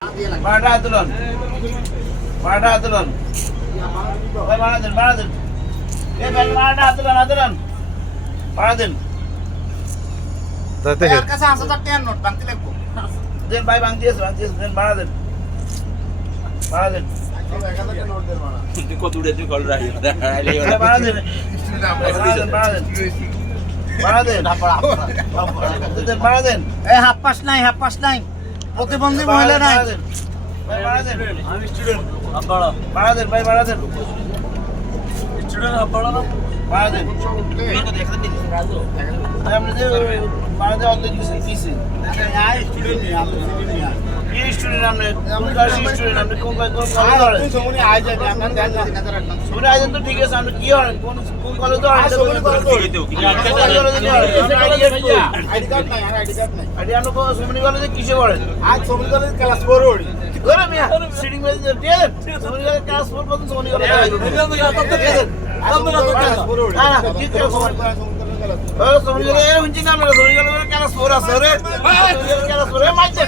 বারোটা তুলন, বারোটা তুলন, বাড়া দেন, বাড়া দেন, এই ভাই বারোটা তুলন, তুলন, বাড়া দেন। তাতে আর কাছে 5000 টাকার নোট বাংতি লাগবো। দেন ভাই ভাঙ দিয়েছে, দেন বাড়া দেন, বাড়া দেন, কত উড়ে তুই কল রাখি বাড়া দেন, বাড়া দেন, বাড়া দেন, বাড়া দেন, এই হাফ পাস নাই প্রতিবন্ধী মহিলা নাই। বাড়া দেন, আমি স্টুডেন্ট আপনারা বাড়া দেন, ভাই বাড়া দেন, স্টুডেন্ট আপনারা না বাড়া দেন। আপনি যে বাড়া দেন অর্ধেক দিছি। কি স্টুডেন্ট আপনি? কোন ক্লাসের স্টুডেন্ট আপনি? কোন কলেজে? সমনি আই যাবে আপনার গান না। শুনে আইছেন তো ঠিক আছে, আপনি কি হন? কোন কলেজে হন? আইডি কার্ড নাই, আর আইডি কার্ড নাই। আইডি আপনি সুমনি কলেজে কিসে পড়েন? আজ সমনি কলেজ ক্লাস 4 ওড়ি। ধরে মিয়া সিটিং মেজে দিয়ে সুমনি কলেজে ক্লাস 4 পর্যন্ত সুমনি কলেজে না না ঠিক আছে সুমনি কলেজে হুঁচি নাম না সুমনি কলেজে ক্লাস 4 আছে রে ক্লাস 4 এ মাইছে